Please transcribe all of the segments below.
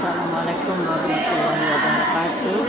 Assalamualaikum warahmatullahi wabarakatuh.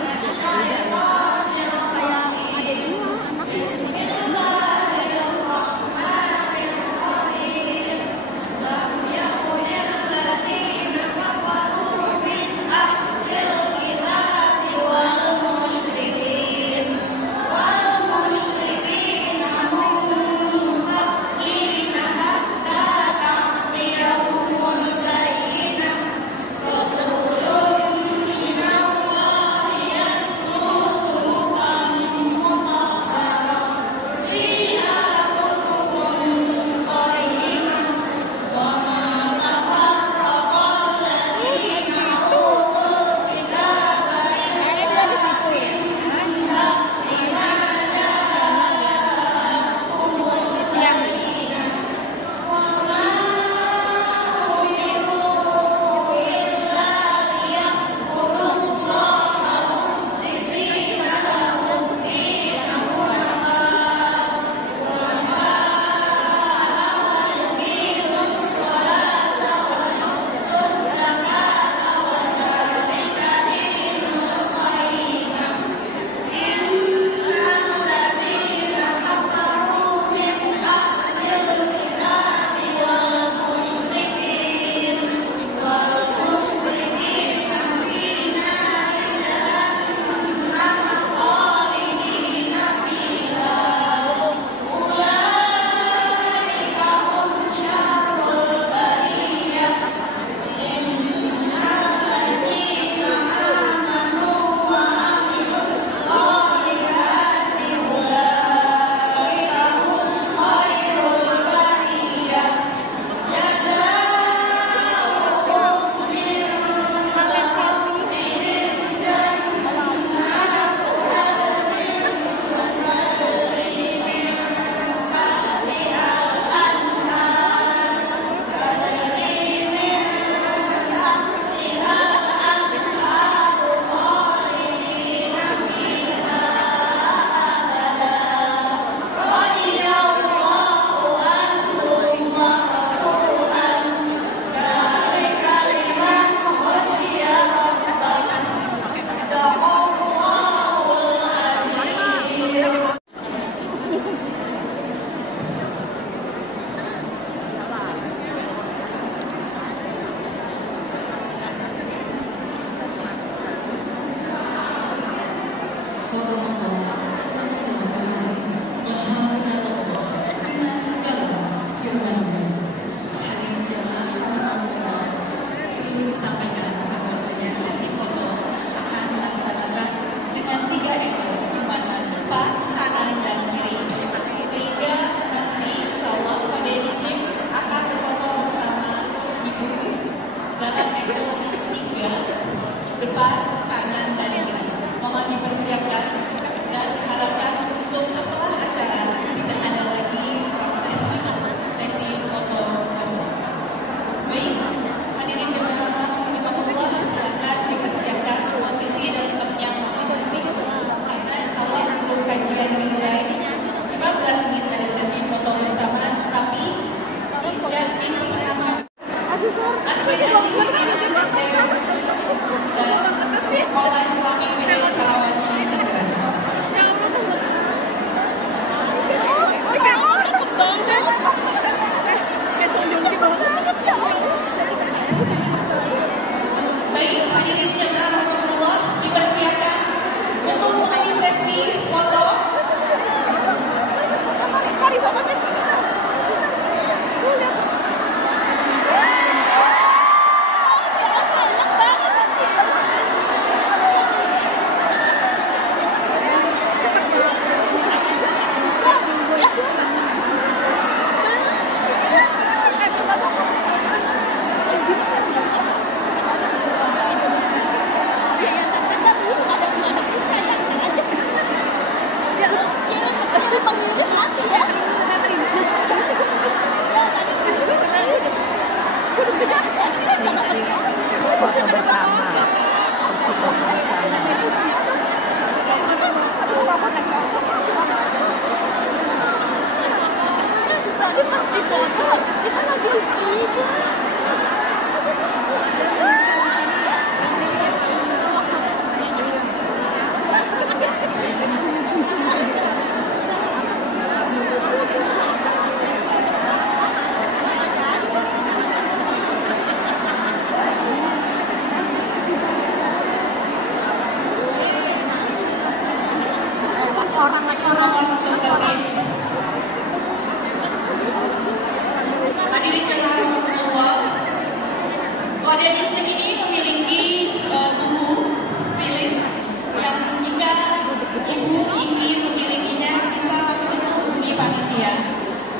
Kita lagi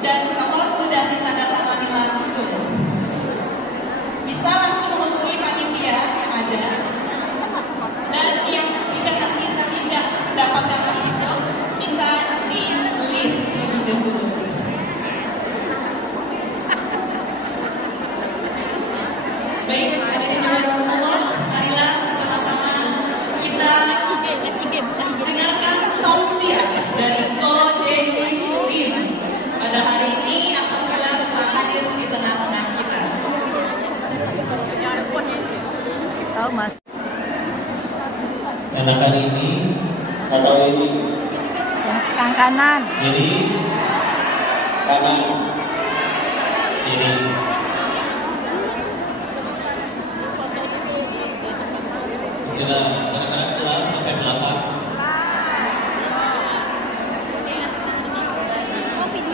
dan kalau sudah ditandatangani langsung, bisa langsung menghubungi panitia yang ada. Dan yang jika nanti tidak mendapatkan langsung, bisa di list lebih dahulu. Baik, hadirin Allah, marilah sama-sama kita dengarkan tausiah dari Koden Muslim pada hari ini. Alhamdulillah telah hadir di tengah-tengah kita. Tahu Mas? Enakan ini atau ini? Yang sebelah kanan. Ini kanan. Ini. Sudah anak-anak kelas sampai belakang.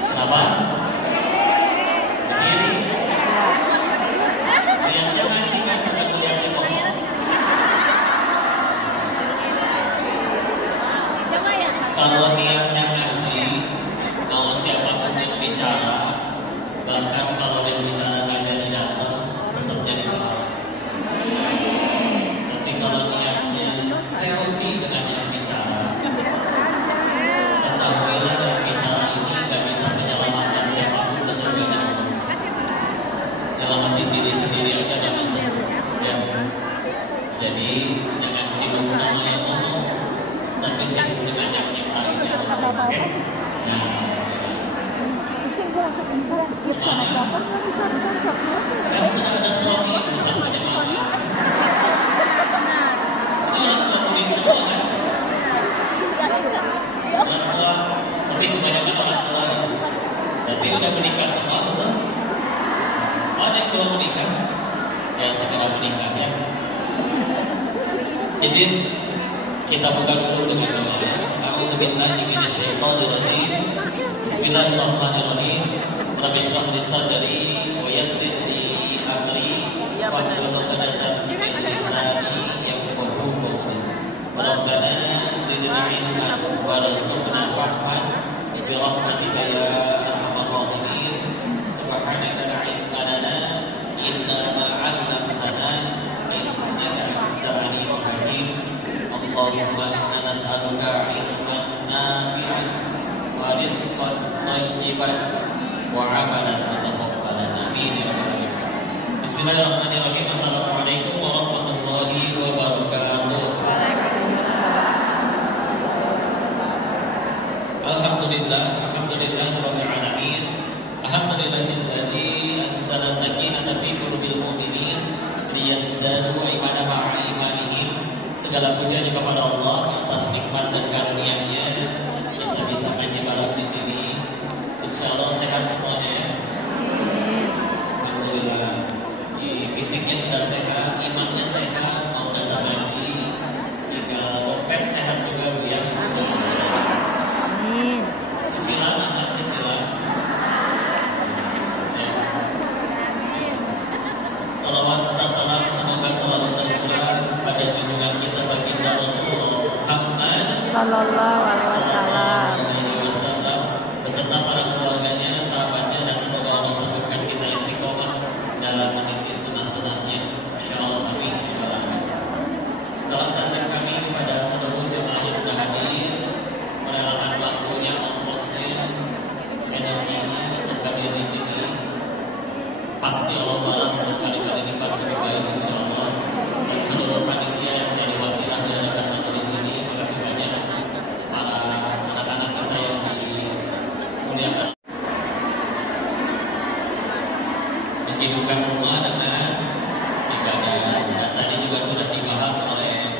Kenapa? Ini. Niatnya ngaji kan bukan kuliah psikolog. Kalau niatnya ngaji, mau siapapun yang bicara, bahkan kalau yang bicara nggak jadi datang, tetap jadi pahala. Tapi kalau niatnya selfie dengan yang bicara, ketahuilah yang bicara ini nggak bisa menyelamatkan siapapun ke surga Allah. Nyelamatin diri sendiri aja nggak bisa. Ya. Jadi jangan sibuk sama yang ngomong, tapi sibuk dengan yang lainnya. Oke? Nah, kan sudah ada suami ibu sama jemaah. Itu orang tua murid semua kan? Orang tua, tapi kebanyakan orang tua. Tapi udah menikah semua belum? Oh, ada yang belum menikah? Ya, segera menikah ya. Izin kita buka dulu dengan doa. A'udzubillahi minasyaitonir rajim. Bismillahirrahmanirrahim. Rabbi shrah li sadri wa yassir li amri wahlul 'uqdatam min lisani yafqahu qawli. Rabbana zidna ilman warzuqna fahman bi rahmatika ya arhamar rahimin. Subhanaka la ilma lana illa ma 'allamtana innaka antal alimul hakim. Allahumma inna nas'aluka ilman nafi'an wa rizqan thayyiban wa 'amalan mutaqabbalan. Amin ya rabbal alamin. Bismillahirrahmanirrahim. Assalamualaikum warahmatullahi wabarakatuh. Alhamdulillah, alhamdulillahirabbil alamin. Alhamdulillahilladzi anzala sakinata fi qulubil mu'minin liyazdadu imanan ma'a imanihim. Segala puja kepada Allah atas nikmat dan karunia-Nya kita bisa ngaji malam di sini. Insyaallah sehat semuanya ya. Alhamdulillah. Fisiknya sudah sehat, imannya sehat, mau datang ngaji. Tinggal dompet sehat juga Bu ya. Amin. Cicilan apa cicilan? Ya. Salawat serta salam semoga selalu tercurah pada junjungan kita baginda Rasulullah Muhammad Sallallahu alaihi wasallam beserta para keluarganya, sahabatnya, dan semoga Allah sempurnakan kita istiqomah dalam meniti sunnah-sunnahnya. Insyaallah amin. Salam kasih kami kepada seluruh jemaah yang sudah hadir, merelakan waktunya, ongkosnya, energinya untuk hadir di sini. Pasti Allah balas berkali-kali lipat lebih baik insyaallah. Dan seluruh panitia yang jadi wasilah diadakan majelis ini, makasih banyak. Para anak-anak kita yang dimuliakan, menghidupkan rumah dengan ibadah. Dan tadi juga sudah dibahas oleh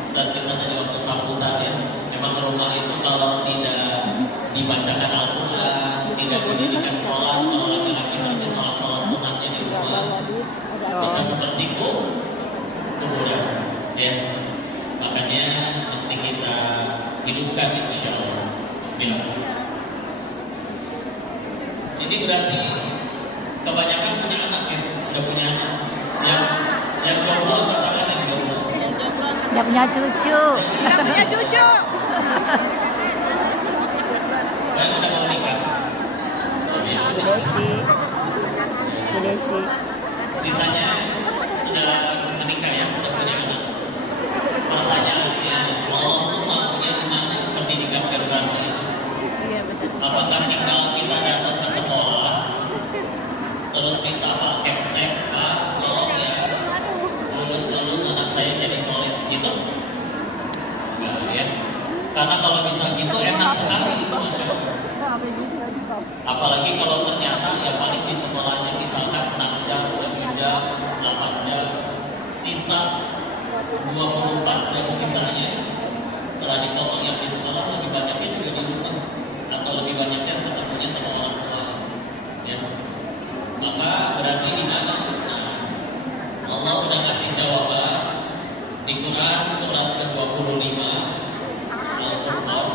Ustaz kita tadi waktu sambutan ya. Memang rumah itu kalau tidak dibacakan Al-Quran, tidak mendirikan sholat, kalau laki-laki berarti sholat sunnahnya di rumah, bisa seperti kuburan ya. Makanya mesti kita hidupkan insyaallah. Bismillah. Jadi berarti kebanyakan punya anak ya, udah punya anak. Yang jomblo katakan yang jomblo. Dia punya cucu. Dia punya cucu. Saya udah mau nikah. Desi. Sisanya sudah menikah ya, sudah punya anak. Pertanyaannya, Allah tuh maunya gimana pendidikan generasi itu? Iya betul. Apakah tinggal kita datang ke sekolah, terus minta Pak Kemsek, Pak, tolong ya, lulus anak saya jadi solid, gitu? Nah, ya. Karena kalau bisa gitu enak sekali itu, Masya Allah. Apalagi kalau ternyata ya paling di sekolahnya misalkan 6 jam, 7 jam, 8 jam, sisa 24 jam sisanya setelah dipotong yang di sekolah lebih banyaknya juga di rumah atau lebih banyaknya ketemunya sama orang tua ya. Maka berarti di mana? Nah, Allah udah kasih jawaban di Quran surat ke-25 Al-Furqan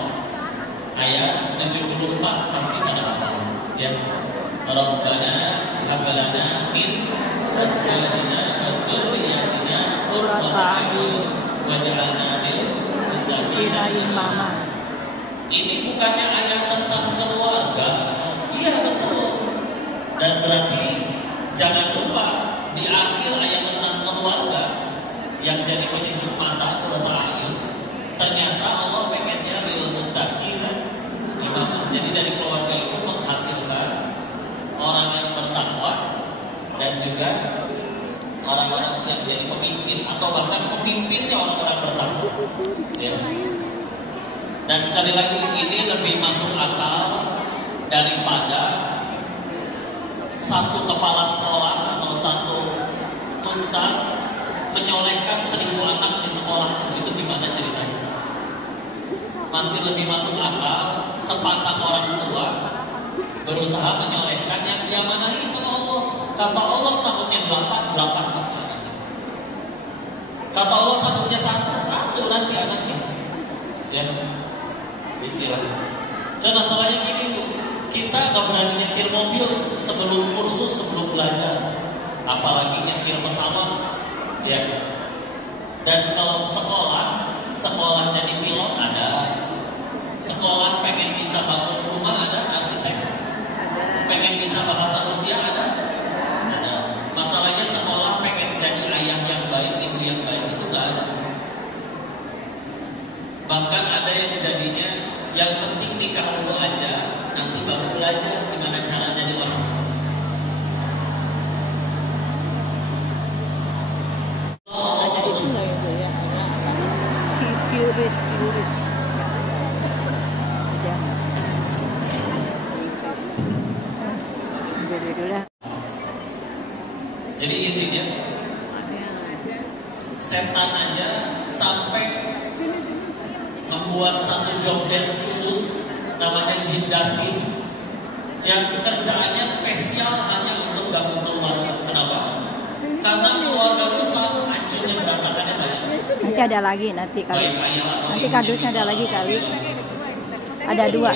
ayat 74 pasti pada hafal ya. Rabbana hablana min azwajina wa dzurriyyatina qurrata a'yun waj'alna lil muttaqina imama. Ini bukannya ayat tentang keluarga. Iya betul. Dan berarti jangan lupa di akhir ayat tentang keluarga yang jadi penyejuk mata qurrata a'yun, ternyata Allah pengennya lil muttaqina imama. Jadi dari keluarga itu menghasilkan orang yang bertakwa dan juga orang-orang yang jadi pemimpin atau bahkan pemimpinnya orang-orang bertakwa ya. Dan sekali lagi ini lebih masuk akal daripada satu kepala sekolah atau satu ustaz menyolehkan 1000 anak di sekolah. Itu gimana ceritanya? Masih lebih masuk akal sepasang orang tua berusaha menyolehkan yang diamanahi sama Allah. Kata Allah sabuknya 8 pasti anaknya. Kata Allah sabuknya 1 nanti anaknya. Ya, istilah. Jadi masalahnya gini, kita gak berani nyetir mobil sebelum kursus, sebelum belajar, apalagi nyetir pesawat. Ya. Dan kalau sekolah jadi pilot ada, sekolah pengen bisa bangun rumah ada, arsitek, pengen bisa bahasa Rusia ada. Masalahnya sekolah pengen jadi ayah yang baik, ibu yang baik itu nggak ada. Bahkan ada yang jadinya yang penting nikah dulu aja, nanti baru belajar gimana cara jadi orang. Turis. Jadi isinya setan aja sampai membuat satu job desk khusus namanya jin dasi yang kerjaannya spesial hanya untuk ganggu keluarga. Kenapa? Karena keluarga rusak, hancurnya berantakannya banyak. Nanti ada lagi nanti kali. Nanti kardusnya ada lagi kali. Ada 2.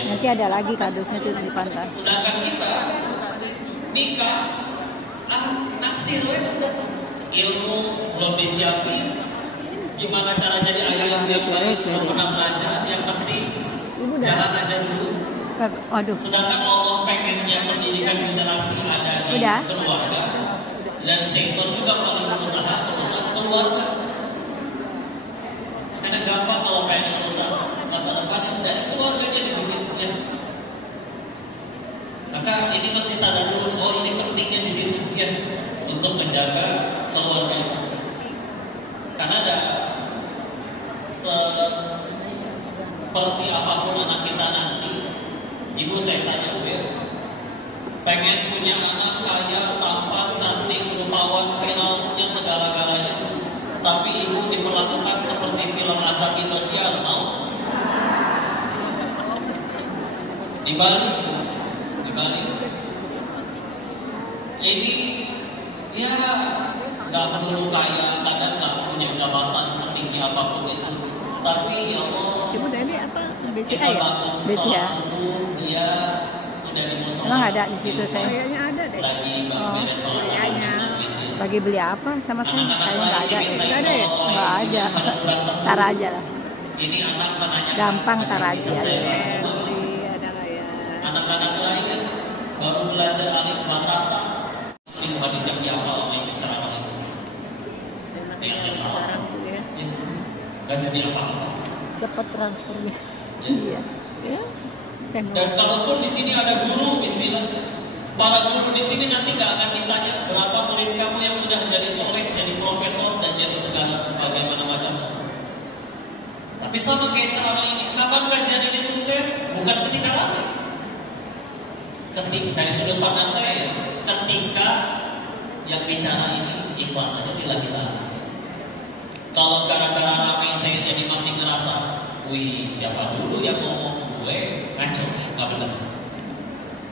Nanti ada lagi kardusnya itu di pantai. Sedangkan kita nikah, naksir ilmu belum disiapin. Gimana cara jadi ayah yang baik? Belum pernah belajar. Yang penting jalan aja dulu. Waduh. Sedangkan Allah pengennya pendidikan generasi ada di keluarga. Dan syaitan juga paling berusaha merusak keluarga. Karena gampang kalau pengen merusak masa depan dari keluarganya dibikin. Ya. Maka ini mesti sadar dulu, oh ini pentingnya di sini ya, untuk menjaga keluarga itu. Karena ada seperti apapun anak kita nanti, ibu saya tanya, pengen punya anak kaya, tampan, cantik, rupawan, viral, punya segala-galanya, tapi ibu diperlakukan seperti film Azab Indosiar, mau? Di Bali. Ini ya nggak melulu kaya, kadang nggak punya jabatan setinggi apapun itu, tapi ya Allah, Ibu dari apa? kita bangun sholat subuh, dia udah di musola. Emang ada di situ saya? Kayaknya ada deh. Lagi beres sholat kayaknya. Bagi beli apa sama saya? Kayaknya nggak ada. Nggak ada ya? Nggak ada. Tar aja lah. Ini anak menanyakan Gampang tar aja. saya baru belajar alif batasan, itu hadis yang dihafal sama yang ceramah itu. Dia aja salah. Ya. Gak jadi apa-apa. Cepat transfernya. Ya. Iya. Ya. Dan kalaupun di sini ada guru, bismillah. Para guru di sini nanti gak akan ditanya berapa murid kamu yang udah jadi soleh, jadi profesor, dan jadi segala sebagaimana macam. Tapi sama kayak ceramah ini, kapan kajian ini sukses? Bukan ketika ramai. Ketika dari sudut pandang saya, ketika yang bicara ini ikhlas saja lillahi ta'ala. Kalau gara-gara ramai saya jadi masih ngerasa, wih siapa dulu yang ngomong gue ngaco, nggak benar.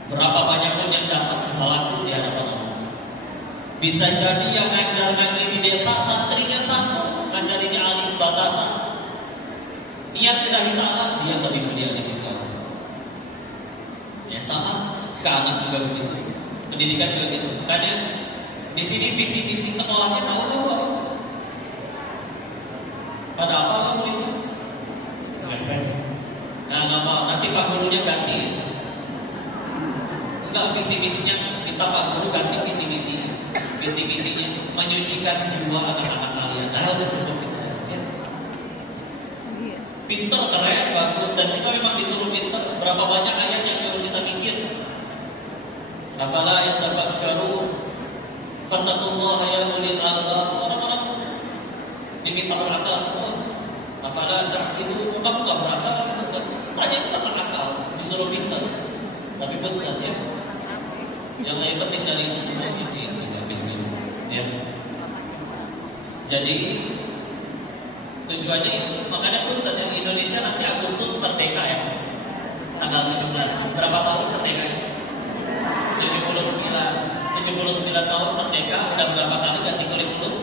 Berapa banyak pun yang datang halaku di hadapan Allah. Bisa jadi yang ngajar-ngaji di desa santrinya satu, ngajarinnya alif batasan. Niat lillahi ta'ala, dia lebih mulia di sisi Allah. Ya sama, ke anak juga begitu. Pendidikan juga gitu. Karena di sini visi-visi sekolahnya tahu-tahu apa? Pada apa kamu itu? Nah, nggak mau. Nanti Pak Gurunya ganti. Enggak, visi-visinya kita Pak Guru ganti visi-visinya. Visi-visinya menyucikan jiwa anak-anak kalian. Nah, udah cukup itu aja. Ya. Pinter, keren, bagus. Dan kita memang disuruh pinter. Berapa banyak ayat yang nyuruh kita mikir. Afala yatafakkarun. Fattaqullaha ya ulil albab. Orang-orang diminta berakal semua. Afala ta'qilun, kamu gak berakal gitu. Tanya itu tentang akal, disuruh pintar. Tapi betul ya. Yang lebih penting dari itu semua uji tidak bismillah. Ya. Jadi tujuannya itu, makanya punten ya, Indonesia nanti Agustus merdeka ya. Tanggal 17. Berapa tahun merdeka? 79 tahun merdeka, udah berapa kali ganti kurikulum?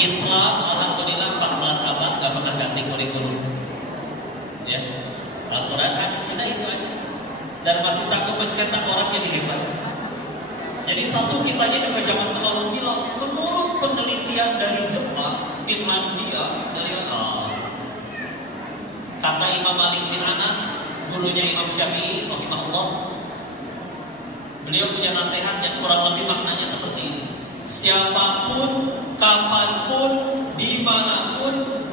Islam alhamdulillah 14 abad gak pernah ganti kurikulum. Ya. Al-Quran hadis kita itu aja. Dan masih sanggup mencetak orang jadi hebat. Jadi satu kitanya juga jangan terlalu silau. Menurut penelitian dari Jepang, Finlandia, dari kata Imam Malik bin Anas, gurunya Imam Syafi'i rahimahullah, beliau punya nasihat yang kurang lebih maknanya seperti ini. Siapapun, kapanpun, dimanapun,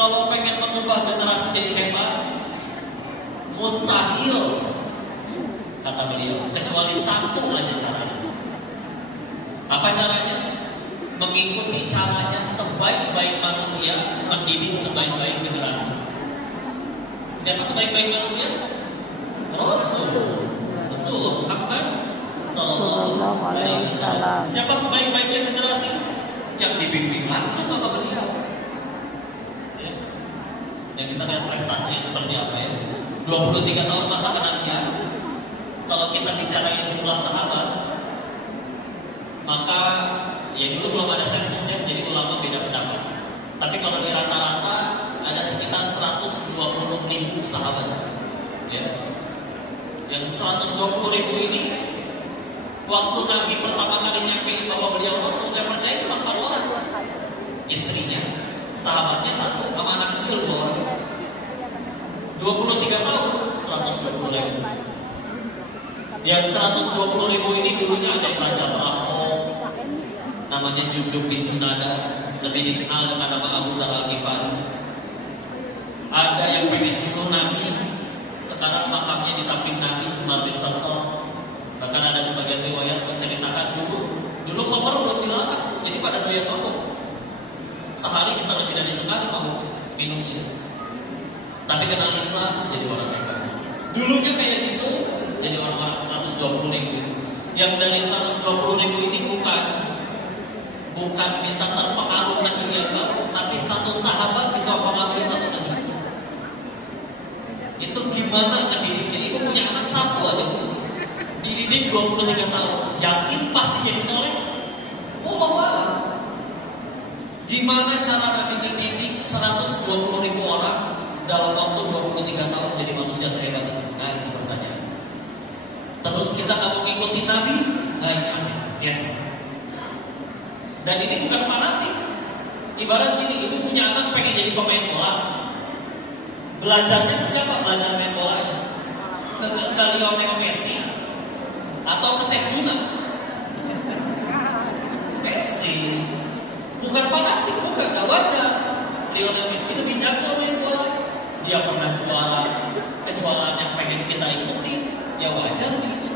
kalau pengen mengubah generasi jadi hebat, mustahil, kata beliau, kecuali satu aja caranya. Apa caranya? Mengikuti caranya sebaik-baik manusia, mendidik sebaik-baik generasi. Siapa sebaik-baik manusia? Rasul Muhammad Sallallahu Alaihi Wasallam. Siapa sebaik-baiknya generasi? Yang dibimbing langsung sama beliau. Ya. Yang kita lihat prestasinya seperti apa ya? 23 tahun masa kenabian. Kalau kita bicara jumlah sahabat, maka ya dulu belum ada sensusnya, jadi ulama beda pendapat. Tapi kalau di rata-rata ada sekitar 120.000 sahabat. Ya. Yang 120.000 ini, waktu Nabi pertama kali nyampein bahwa beliau Rasul, yang percaya cuma 4 orang. Istrinya, sahabatnya 1, sama anak kecil 2 orang. 23 tahun, 120.000. Yang 120.000 ini dulunya ada yang raja perampok, namanya Jundub bin Junada, lebih dikenal dengan nama Abu Dzar Al-Ghifari. Ada yang pengen bunuh Nabi, sekarang makamnya di samping Nabi, Umar bin Khattab. Bahkan ada sebagian riwayat menceritakan dulu khamar belum dilarang, jadi pada doyan mabuk. Sehari bisa lebih dari sekali mabuk minum ini. Tapi kenal Islam jadi orang hebat. Dulunya kayak gitu, jadi orang-orang 120.000 itu. Yang dari 120.000 ini bukan bisa terpengaruh negeri yang baru, tapi satu sahabat bisa mempengaruhi satu negeri. Itu gimana ngedidiknya? Itu punya anak 1 aja, dididik 23 tahun, yakin pasti jadi soleh? Wallahu a'lam. Gimana cara Nabi ngedidik 120.000 orang dalam waktu 23 tahun jadi manusia sehebat itu? Nah itu pertanyaan. Terus kita nggak mau ngikutin Nabi? Nah ini aneh, ya. Dan ini bukan fanatik. Ibarat gini, ibu punya anak pengen jadi pemain bola. Belajarnya ke siapa? Belajar main bola aja. ke Lionel Messi atau ke Sejuna? Messi. Bukan fanatik, bukan. Gak wajar. Lionel Messi lebih jago main bola. Dia pernah juara kejuaraan yang pengen kita ikuti. Ya wajar diikuti.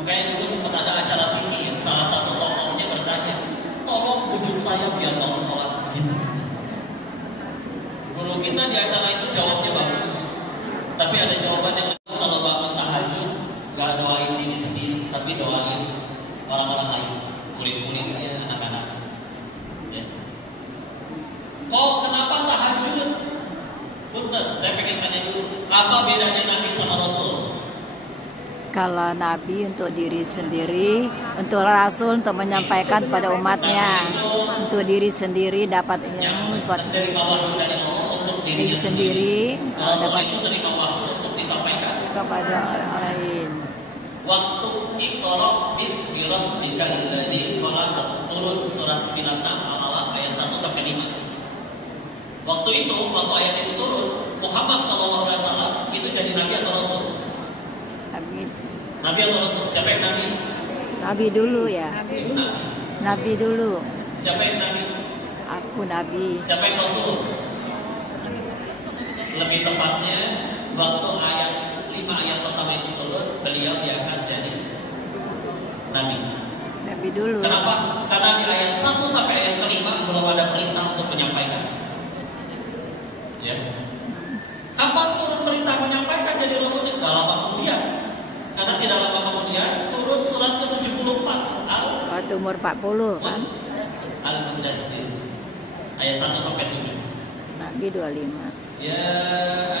Makanya dulu sempat ada acara TV yang salah satu tokohnya bertanya, tolong bujuk saya biar mau sholat gitu. Guru kita di acara itu jawabnya bagus, tapi ada jawaban yang kalau bangun tahajud gak doain diri sendiri, tapi doain orang-orang lain, murid-muridnya, anak-anak. Ya. Kok kenapa tahajud? Punten, saya pengen tanya dulu, apa bedanya Nabi sama Rasul? Kalau Nabi untuk diri sendiri, untuk Rasul untuk menyampaikan pada umatnya, untuk diri sendiri dapat ilmu buat dari bawah dari Allah untuk diri sendiri, Rasul dapat itu dari bawah untuk disampaikan kepada orang lain. Waktu Iqra bismi rabbikal ladzi khalaq turun surat 96 Al-Alaq ayat 1 sampai 5. Waktu itu, waktu ayat itu turun, Muhammad SAW itu jadi Nabi atau Rasul? Nabi atau Rasul? Siapa yang Nabi? Nabi dulu ya. Ibu Nabi. Nabi dulu. Siapa yang Nabi? Aku Nabi. Siapa yang Rasul? Lebih tepatnya waktu ayat 5 ayat pertama itu turun, beliau diangkat jadi Nabi. Nabi dulu. Kenapa? Karena di ayat 1 sampai ayat kelima belum ada perintah untuk menyampaikan. Ya. Kapan turun perintah menyampaikan jadi Rasul? Gak lama kemudian. Karena tidak lama kemudian turun surat ke-74 waktu umur 40 kan? Al-Mudaththir ayat 1 sampai 7. Nabi 25. Ya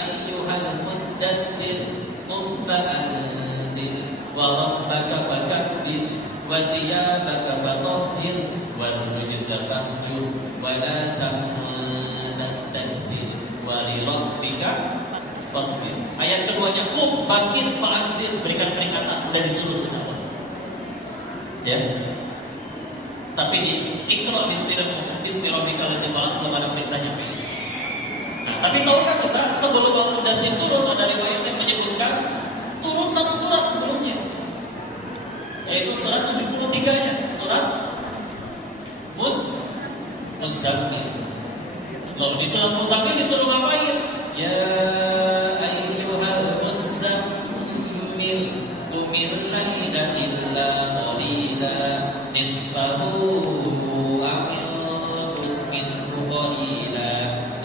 ayyuhal mudaththir qum fa'anzir wa rabbaka fakabbir wa thiyabaka fatahhir wal rujza fahjur wa la tamnun tastakthir wa li rabbika fasbir. Ayat keduanya qum bangkit fa'anzir, berikan peringatan, udah disuruh kenapa? Ya. Tapi di Iqra bismi rabbikal ladzi khalaq belum ada perintahnya. Nah, tapi tahukah kita sebelum Al-Mudaththir turun ada riwayat yang menyebutkan turun satu surat sebelumnya, yaitu surat 73-nya, surat Muzammil. Lalu di surat Muzammil disuruh ngapain? Ya ayyuhal muzammil qumil laila illa qalila nisfahu aw inqus minhu qalila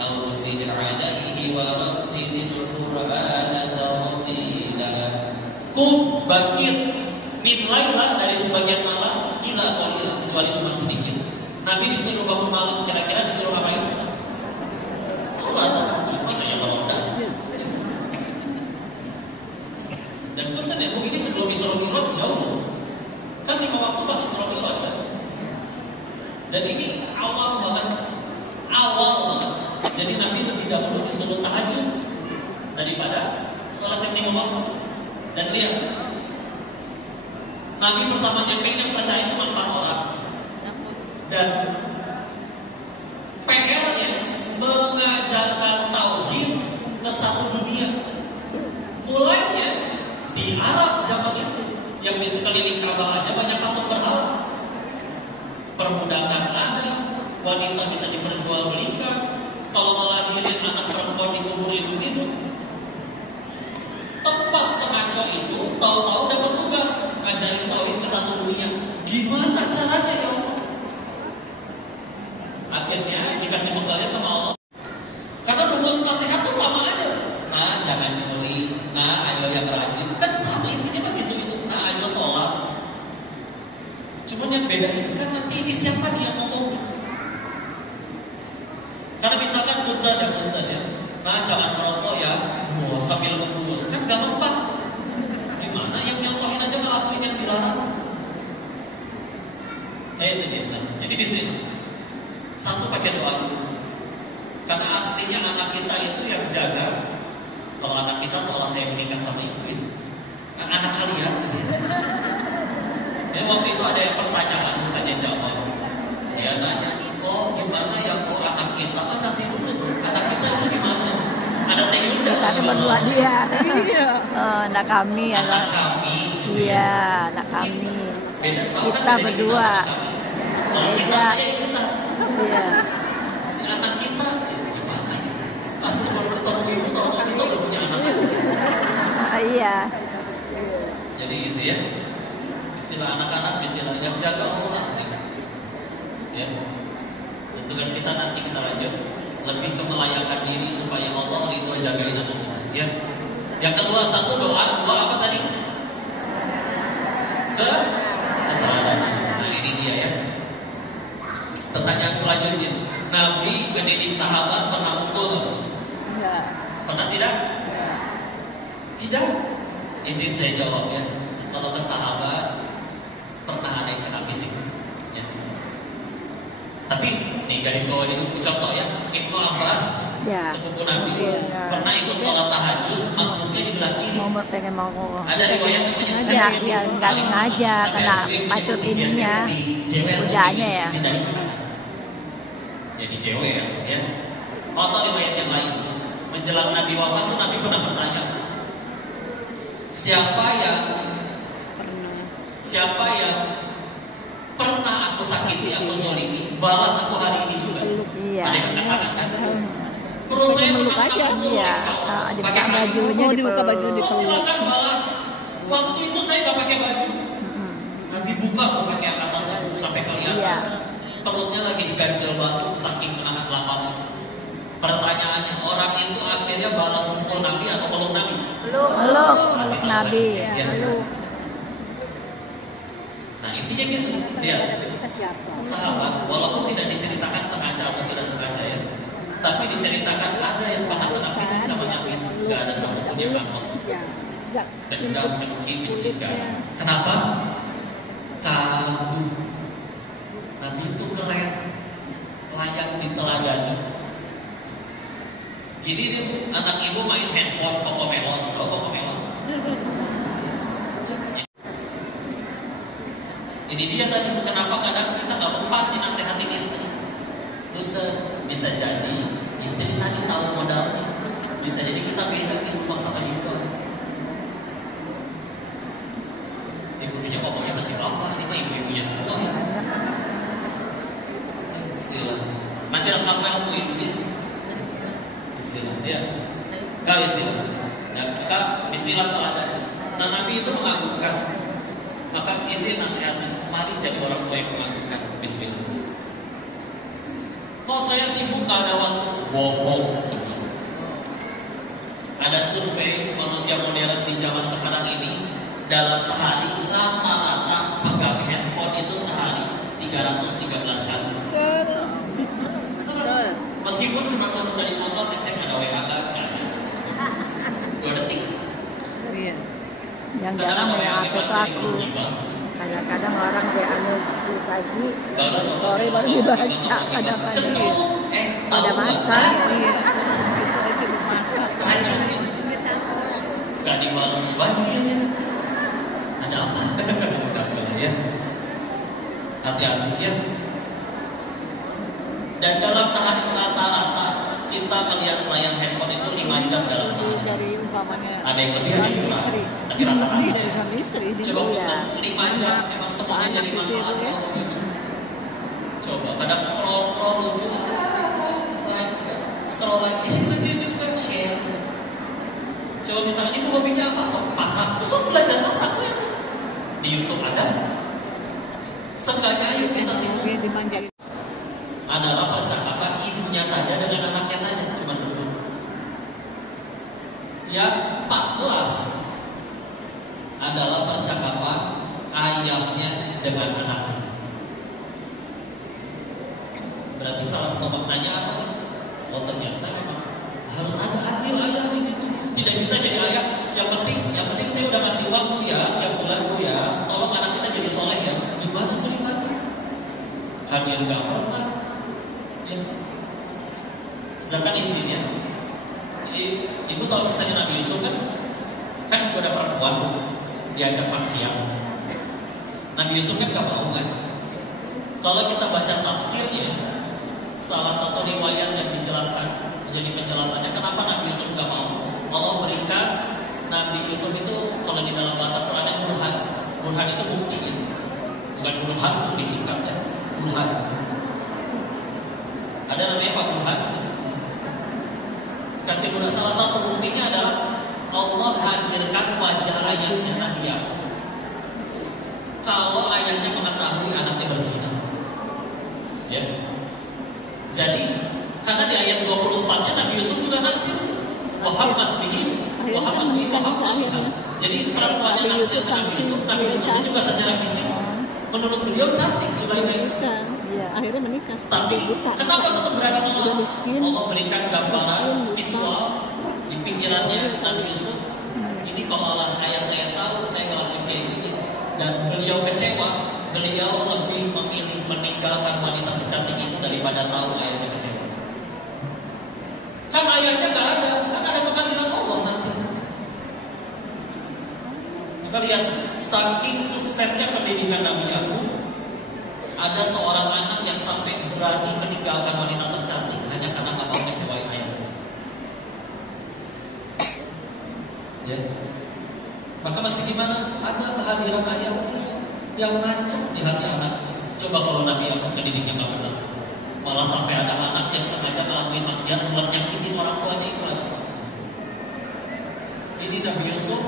aw zid 'alaihi wa rattilil qur'ana tartila. Qum bangkit min laila dari sebagian malam ila qalila, kecuali cuma sedikit. Nabi disuruh bangun malam, kira-kira disuruh ngapain? Sholat tahajud, masanya bangun tahajud. Dan benar ya, ini sebelum Isra Mi'raj jauh. Kan 5 waktu pas Isra Mi'raj kan. Dan ini awal banget. Jadi Nabi lebih dahulu disuruh tahajud daripada sholat yang 5 waktu. Dan lihat, Nabi pertama nyampein yang percaya cuma 4 orang. Dan PR-nya mengajarkan tauhid ke satu dunia. Mulainya di Arab zaman itu, yang di sekeliling Ka'bah aja banyak patung berhala. Perbudakan ada, wanita bisa diperjualbelikan. Kalau ngelahirin anak perempuan dikubur hidup-hidup. Tempat sengaja itu tahu-tahu dapat tugas ngajarin tauhid ke satu dunia. Gimana caranya ya Allah? Akhirnya dikasih bekalnya sama Allah. Karena rumus nasihat itu sama aja. Nah, jangan nyuri. Nah, ayo yang rajin. Kan sama intinya begitu itu. Nah, ayo sholat. Cuman yang bedain kan nanti ini siapa nih yang ngomong. Karena misalkan punten ya. Nah, jangan merokok ya. Sambil membungkuk. Kan gak mempan. Gimana yang nyontohin aja ngelakuin yang dilarang. Itu dia. Jadi di sini satu pakai doa dulu. Karena aslinya anak kita itu yang jaga. Kalau anak kita seolah saya menikah sama ibu ya. Anak kalian gitu ya. Dan waktu itu ada yang pertanyaan, tanya jawab. Dia nanya, kok gimana ya kok anak kita? Nanti dulu, anak kita itu gimana? Ada Teh Yunda. Tapi berdua dia. Iya. Anak kami, Anak kami. iya, anak kami. Beda, tahu kan Kita beda berdua. sama kami. Kalau kita Beda. saya ikutan. Iya. Anak kita gimana? Pas baru ketemu ibu tahu kita udah punya anak. Iya. Jadi gitu ya. Istilah anak-anak, istilah yang jaga Allah asli. Ya. Tugas kita nanti kita lanjut lebih ke melayakan diri supaya Allah itu jagain anak kita. Ya. Yang kedua, satu doa, dua apa tadi? Keteladanan. Nah ini dia ya. Pertanyaan selanjutnya, Nabi mendidik sahabat pernah mukul? Iya. Pernah tidak? Tidak. Izin saya jawab ya. Kalau ke sahabat pernah ada yang kena fisik. Ya. Tapi nih garis bawah itu contoh ya. Ibnu Abbas, Ya. sepupu Nabi, Ya. pernah ikut sholat tahajud, masmuknya di belah kiri. Pengen mau Ada riwayat yang sengaja, ya nggak sengaja kena pacut ininya, kudanya ya. Jadi cewek ya. Atau riwayat yang lain. Menjelang Nabi wafat tuh Nabi pernah bertanya, siapa yang pernah aku sakiti, aku zolimi, balas aku hari ini juga. Iya. Ada yang katakan kan? Perut saya Meluk pernah aja, kena iya. pakai Dibuka baju. bajunya, dibuka baju, Oh, silakan balas. Waktu itu saya nggak pakai baju. Nanti buka tuh pakai atas sampai kelihatan. Iya. Perutnya lagi diganjel batu saking menahan lapar. Pertanyaannya, orang itu akhirnya balas mukul Nabi atau peluk Nabi? Peluk Nabi. Ya. Nah intinya gitu. Lihat, sahabat walaupun tidak diceritakan sengaja atau tidak sengaja ya, tapi diceritakan ada yang pernah kena fisik sama Nabi, nggak ada satupun yang ngomong. Dendam, dengki, mencegah. Kenapa? Kagum. Nabi itu keren, layak diteladani. Jadi dia anak ibu main handphone Cocomelon, tahu Cocomelon? Ini dia tadi kenapa kadang kita nggak mempan dinasehatin istri. Betul, bisa jadi istri tadi tahu modalnya, bisa jadi kita beda di rumah sama dia. Ibunya pokoknya bersih apa, ini mah ibu-ibunya semua ya. Istilah, nanti rekam ilmu ibu ya. Istilah, ya. Kali istilah. Nah, kita Bismillah teladan. Nah, Nabi itu mengagumkan. Maka izin nasihatnya, mari jadi orang tua yang mengagumkan. Bismillah. Kok saya sibuk gak ada waktu? Bohong. Ada survei manusia modern di zaman sekarang ini, dalam sehari rata-rata pegang handphone itu sehari 313 kali. Meskipun cuma turun dari motor ngecek ada WA nggak? 2 detik. Iya. Yang jarang Kadang-kadang WA WA aku. dari grup jiwa. Kadang-kadang orang WA-nya pagi, Baru sore baru dibaca. Kadang-kadang Cetuk, pada tahu masak. Iya. Kita sibuk masak. racun. Gak dibalas mubazir. Ada apa? Ya. Hati-hati ya. Dan dalam sehari rata-rata kita melihat layar handphone itu 5 jam dalam sehari. Dari umpamanya. Ada yang lebih, ada yang kurang. Istri. Tapi rata-rata. Lebih dari suami istri. Coba Iya. 5 jam, emang semuanya jadi manfaat. ya. Coba kadang scroll lucu, scroll lagi lucu juga share. Coba misalnya ibu hobinya apa? Sok masak, sok belajar masak ya. Di YouTube ada. Seenggaknya ayo kita sibuk. Dia dimanjain. Adalah percakapan ibunya saja dengan anaknya saja, cuma berdua. Yang 14 adalah percakapan ayahnya dengan anaknya. Berarti salah satu maknanya apa nih? Oh ternyata memang harus ada adil ayah di situ. Tidak bisa jadi ayah. Yang penting saya udah kasih uang bu ya, tiap bulan bu ya. Tolong anak kita jadi soleh ya. Gimana ceritanya? Hadir nggak pernah. Ya. Sedangkan istrinya, ibu tahu kisahnya Nabi Yusuf kan juga ada perempuan bu, diajak maksiat. Nabi Yusuf kan nggak mau kan? Kalau kita baca tafsirnya, salah satu riwayat yang dijelaskan, jadi penjelasannya kenapa Nabi Yusuf nggak mau. berikan Nabi Yusuf itu, kalau di dalam bahasa Quran burhan. Burhan itu bukti ya. Bukan burhan itu disingkat ya. Burhan. Ada namanya Pak Burhan. Kasih burhan, salah satu buktinya adalah Allah hadirkan wajah ayahnya Nabi Yakub. Kalau ayahnya mengetahui anaknya berzina. Ya. Jadi karena di ayat 24-nya Nabi Yusuf juga naksir. Wahammat bihi, wahammat bihi, wahammat biha. Jadi perempuannya naksir ke Nabi Yusuf. Nabi Yusuf juga secara fisik menurut beliau cantik Sulaikha itu. Iya, akhirnya menikah. Tapi kenapa tetap berani menolak? Allah berikan gambaran visual di pikirannya Nabi Yusuf. Ini kalau ayah saya tahu saya ngelakuin kayak gini, dan beliau kecewa, beliau lebih memilih meninggalkan wanita secantik itu daripada tahu ayahnya kecewa. Kan ayahnya gak ada, kan ada pengadilan Allah nanti. Maka lihat, saking suksesnya pendidikan Nabi Yakub, ada seorang anak yang sampai berani meninggalkan wanita tercantik hanya karena gak mau kecewain ayahnya. Ya. Maka mesti gimana? Ada kehadiran ayahnya yang nancep di hati anak. Coba kalau Nabi Yakub pendidiknya gak benar, malah sampai ada anak yang sengaja ngelakuin maksiat buat nyakitin orang tuanya itu lagi. Ini Nabi Yusuf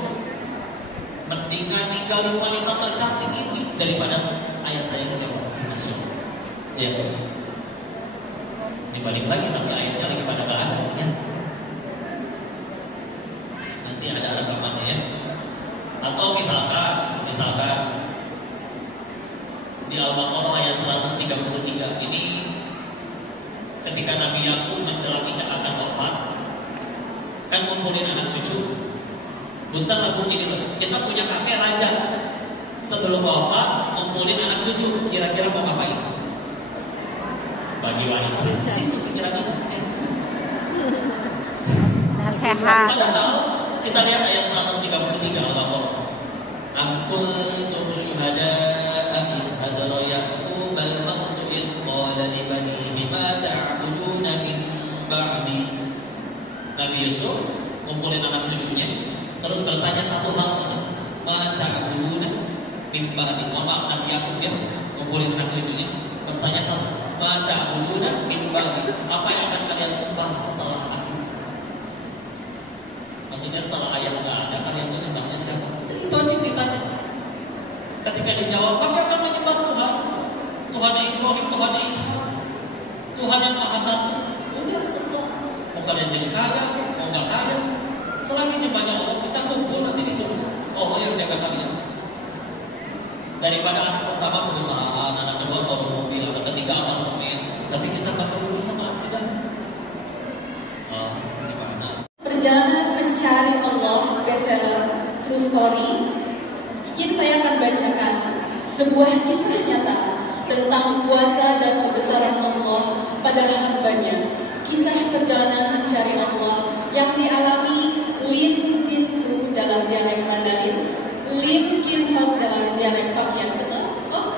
mendingan ninggalin wanita tercantik ini daripada ayah saya kecewa. Masya Allah. Ya. Dibalik lagi tapi ayahnya lagi pada gak ada ya. Nanti ada rekamannya ya. Atau misalkan di Al-Baqarah ayat 133 ini ketika Nabi Yakub menjalani akan wafat, kan ngumpulin anak cucu. Buntan lagu gini loh, kita punya kakek raja, sebelum wafat ngumpulin anak cucu, kira-kira mau ngapain? Bagi warisan. Situ pikiran itu. Nasihat. Padahal kita lihat ayat 133 Al-Baqarah. Antum syuhada'a id hadara Yaqub al-maut id qala li banihi ma ta'buduna min ba'di. Nabi Yusuf ngumpulin anak cucunya, terus bertanya satu hal saja. Ma ta'buduna min ba'di. Maaf, Nabi Yakub ya, ngumpulin anak cucunya, bertanya satu. Ma ta'buduna min ba'di. Apa yang akan kalian sembah setelah aku? Maksudnya setelah ayah nggak ada, kalian tuh nyembahnya siapa? Itu aja yang ditanya. Ketika dijawab, kami akan menyembah Tuhan. Tuhan Ibrahim, Tuhan Ishak, Tuhan yang Maha Satu. Udah selesai. Mau kalian jadi kaya, mau nggak kaya, selagi nyembahnya Allah, kita kumpul nanti di surga. Allah yang jaga kalian. Daripada anak pertama perusahaan, anak kedua seorang mobil, anak ketiga apartemen, tapi kita nggak peduli sama akidah. Gimana? Perjalanan mencari Allah, bestseller, true story. Mungkin saya akan bacakan sebuah kisah nyata tentang kuasa dan kebesaran Allah pada hambanya. Kisah perjalanan mencari Allah yang dialami Lin Zinsu dalam dialek Mandarin, Lim Kin Hok dalam dialek Hokkien, betul? Oh.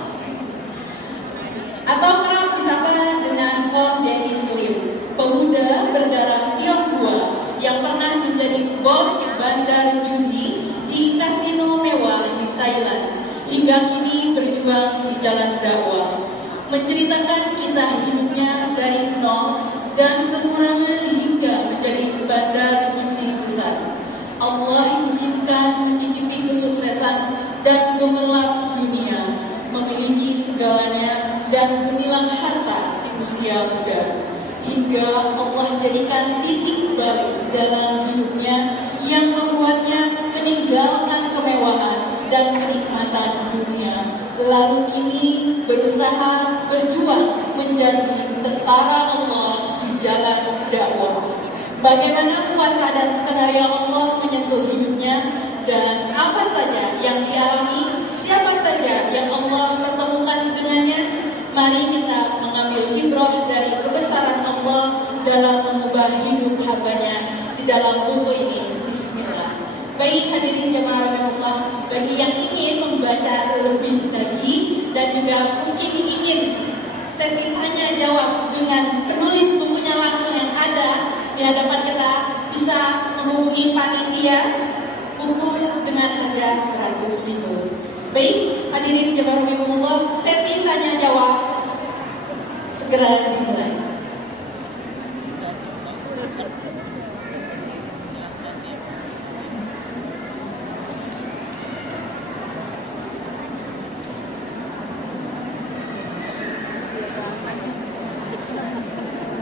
Atau kerap disapa dengan Ko Dennis Lim, pemuda berdarah Tionghoa yang pernah menjadi bos bandar judi di kasino mewah di Thailand, hingga kini berjuang di jalan dakwah, menceritakan kisah hidupnya dari nol dan kekurangan hingga menjadi bandar judi besar. Allah izinkan mencicipi kesuksesan dan gemerlap dunia, memiliki segalanya dan gemilang harta di usia muda, hingga Allah jadikan titik balik dalam hidupnya yang membuatnya meninggalkan kemewahan dan kenikmatan dunia, lalu kini berusaha berjuang menjadi tentara Allah di jalan dakwah. Bagaimana kuasa dan skenario Allah menyentuh hidupnya, dan apa saja yang dialami, siapa saja yang Allah pertemukan dengannya. Mari kita mengambil ibrah dari kebesaran Allah dalam mengubah hidup hambanya di dalam buku ini. Bismillah. Baik hadirin jemaah Allah, bagi yang ingin membaca lebih lagi dan juga mungkin ingin sesi tanya jawab dengan penulis bukunya langsung yang ada di hadapan kita, bisa menghubungi panitia pukul dengan harga 100.000. Baik, hadirin jemaah rahimahumullah, sesi tanya jawab segera dimulai.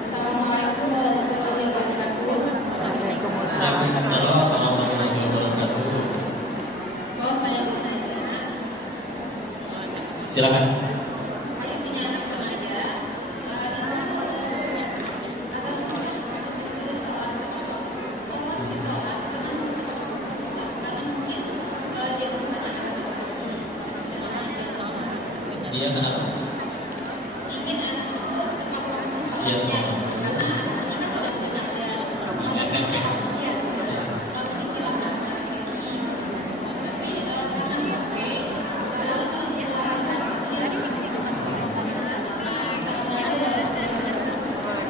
Assalamualaikum warahmatullahi wabarakatuh. Waalaikumsalam warahmatullahi wabarakatuh. Mau saya bertanya, Silakan. saya punya anak remaja. Dia kenapa? Iya. SMP.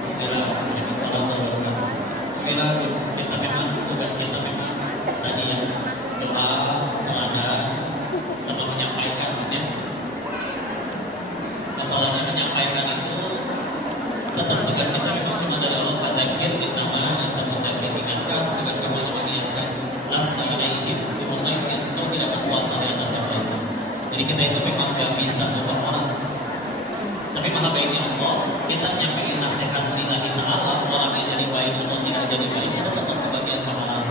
Bismillahirrahmanirrahim. Bismillah, kita memang tugas kita memang tadi ya doa, berada, sama menyampaikan ya. Masalahnya menyampaikan itu tetap tugas kita memang cuma dari Allah. Fadzakir innama anta mudzakir, ingatkan, tugas kamu adalah mengingatkan. Lasta alaihim bimusaitir, kau tidak berkuasa di atas yang lain. Jadi kita itu memang gak bisa mengubah orang. Tapi maha baiknya Allah, kita nyampein nasihat lillahi ta'ala, orangnya jadi baik atau tidak jadi baik, itu tetap kebagian pahala.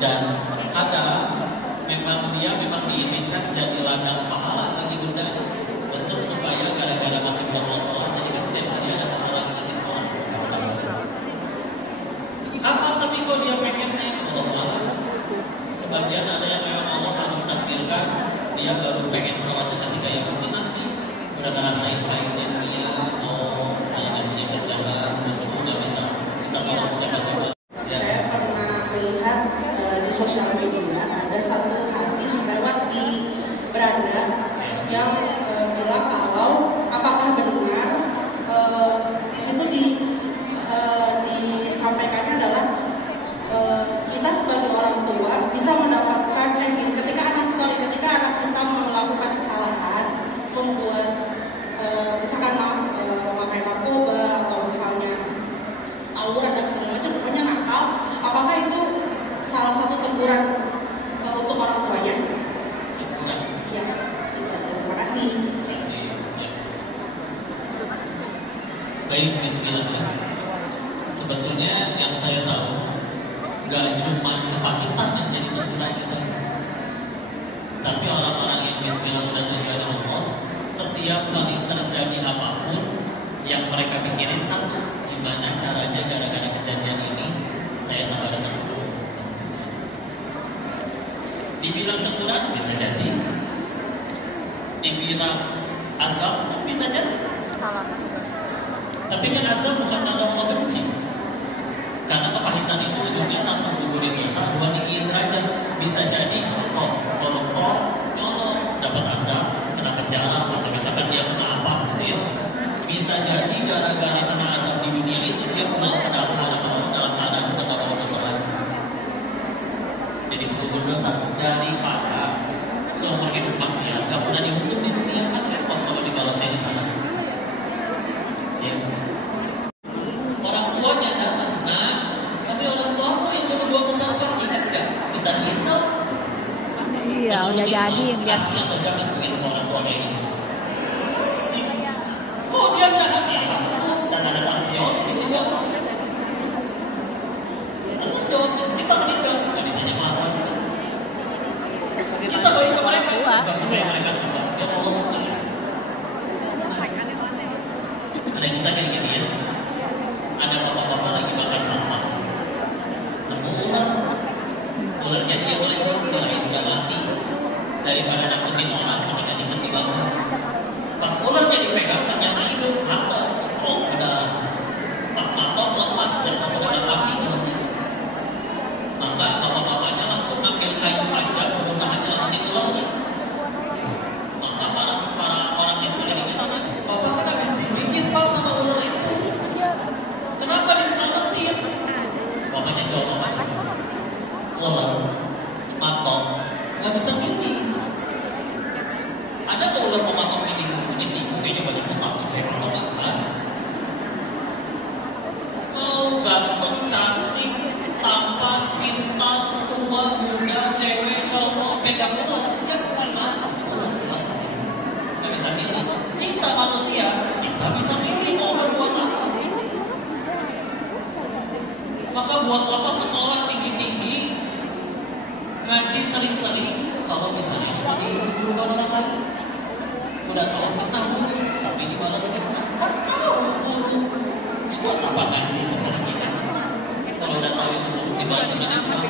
Dan kadang memang dia memang diizinkan jadi ladang pahala bagi bundanya, untuk supaya gara-gara masih berdoa sholat, jadi kan setiap hari ada pahala lagi sholat. Kapan tapi kok dia pengennya Allah, sebagian ada yang memang Allah harus takdirkan dia baru pengen sholat ketika ya mungkin nanti udah ngerasain baiknya dunia, oh saya nggak punya kerjaan, tentu nggak bisa kita tolong siapa-siapa. Saya pernah melihat di sosial media ada satu hadis lewat di beranda yang bilang kalau apakah benar di situ disampaikannya adalah kita sebagai orang tua bisa mendapatkan ketika anak kita melakukan kesalahan, membuat misalkan memakai narkoba atau misalnya tawuran dan segala macam, pokoknya nakal, apakah itu salah satu teguran untuk orang tuanya? Iya. Terima kasih. Baik, bismillah. Sebetulnya yang saya tahu gak cuma kepahitan yang jadi teguran itu, tapi orang-orang yang bismillah udah tujuan Allah, setiap kali terjadi apapun yang mereka pikirin satu, gimana caranya gara-gara kejadian ini saya tambah dekat sepuluh. Dibilang teguran bisa jadi, dibilang azab pun bisa jadi. Tapi kan azab bukan tanda Allah benci. Karena kepahitan itu ujungnya satu, gugurin dosa, dua dikirim derajat. Bisa jadi contoh koruptor, ya Allah dapat azab, kena penjara, atau misalkan dia kena apa gitu ya. Bisa jadi gara-gara kena azab di dunia itu dia pulang ke dalam Allah dalam keadaan bukan dalam dosa lagi. Jadi gugur dosa daripada seumur hidup maksiat, gak pernah dihukum di dunia, kan repot kalau dibalasnya di sana. Ya. Orang tuanya datang, nah, tapi orang tuamu yang dulu gua kesarkah, ingat gak? Kita dihitung. Iya, udah jadi yang dia. Kasih atau jangan duit orang tuanya ini. Kok dia jahat ya? Dan ada tanggung jawab di sini. Tanggung jawab kita menikah, nggak ditanya kenapa. Kita baik ke mereka, bukan supaya mereka suka. Ya Allah suka. Ada kisah kayak gini ya. Ada bapak-bapak lagi makan sampah, nemu ular. Ularnya dia lecet, kirain udah mati. Daripada nakutin orang, mendingan itu dibangun. Pas ularnya dipegang, ternyata hidup, mata, stroke, udah. Pas matok, lepas, jatuh ke dalam api. Maka bapak-bapaknya langsung ambil kayu panjang, berusaha nyelamatin ularnya. Maka para orang di sekelilingnya nanya, bapak kan habis digigit pak sama ular itu. Kenapa diselamatin? Bapaknya jawab, cantik, tampan, pintar, tua, muda, cewek, cowok, pegang bola, dia bukan mantap, belum selesai. Nggak bisa milih. Kita manusia, kita bisa milih mau berbuat apa. Maka buat apa sekolah tinggi-tinggi, ngaji sering-sering, kalau misalnya cuma guru orang lain. Udah tahu fitnah guru, tapi dibalas fitnah. Kan tahu guru. Buat apa ngaji sesuatu kita? Kalau udah tahu itu guru, dibalas dengan yang sama.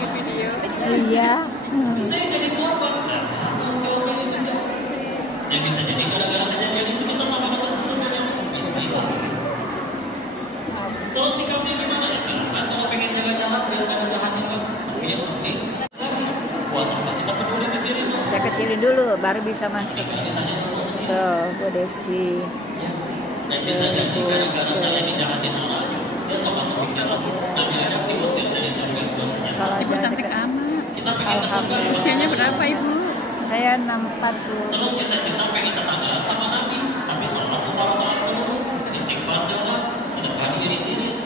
Iya. Bisa jadi korban. Nah, jawabannya susah. Yang bisa jadi gara-gara kejadian itu kita tambah dekat kesebenarnya. Bismillah. Terus sikapnya gimana? Ya silakan kalau pengen jaga jalan biar gak ada jahatnya kan. Tapi yang penting lagi buat apa kita peduli mikirin mas? Kita kecilin dulu, baru bisa masuk. Tuh, Bu Desi. Ya. Dan bisa jadi gara-gara saya dijahatin orang. Ya sobat pemikiran. Nabi Adam diusir dari surga dosanya. Kalau Ibu jangan cantik dekat- amat. Kita pengen ke surga. Usianya berapa Ibu? Saya 64 Terus cita-cita pengen tetanggaan sama Nabi, tapi sholat orang dulu, istighfar jalan, sedekah diri-diri,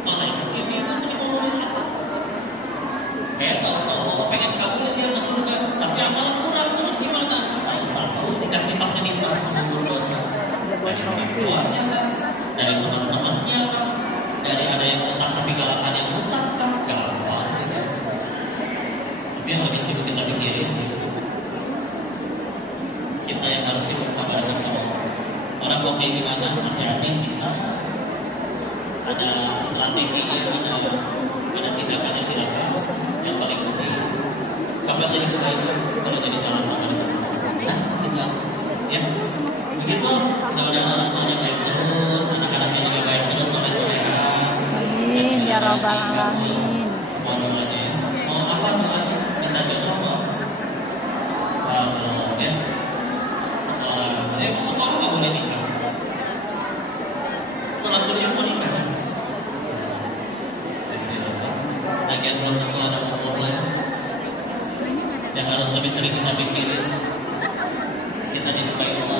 malaikat bingung ini mau nulis apa? Tahu-tahu Allah pengen kabulin dia ke surga, tapi amalan kurang terus gimana? Tahu dikasih fasilitas mengukur dosa. Dari orang tuanya kan, dari teman-temannya kan, dari ada yang utang tapi galakan yang utang kan, gampang. Tapi yang lebih sibuk kita pikirin. Kita yang harus sibuk kabarkan sama orang mau kayak gimana, nasihatin bisa. Ada strateginya, ada tindakannya silakan. Yang paling penting, kapan jadi kebaikan? Kalau jadi jalan mana nah, tinggal, ya. Begitu, mudah-mudahan orang tuanya baik terus, anak-anaknya juga baik terus sampai solehan. Amin ya rabbal alamin. Semua doanya ya. Mau apa doanya? Minta jodoh mau. Ya. Sekolah nggak boleh nikah. Setelah kuliah mau nikah. Lagian belum tentu ada umur lah. Yang harus lebih sering kita pikirin. Kita disukai Allah.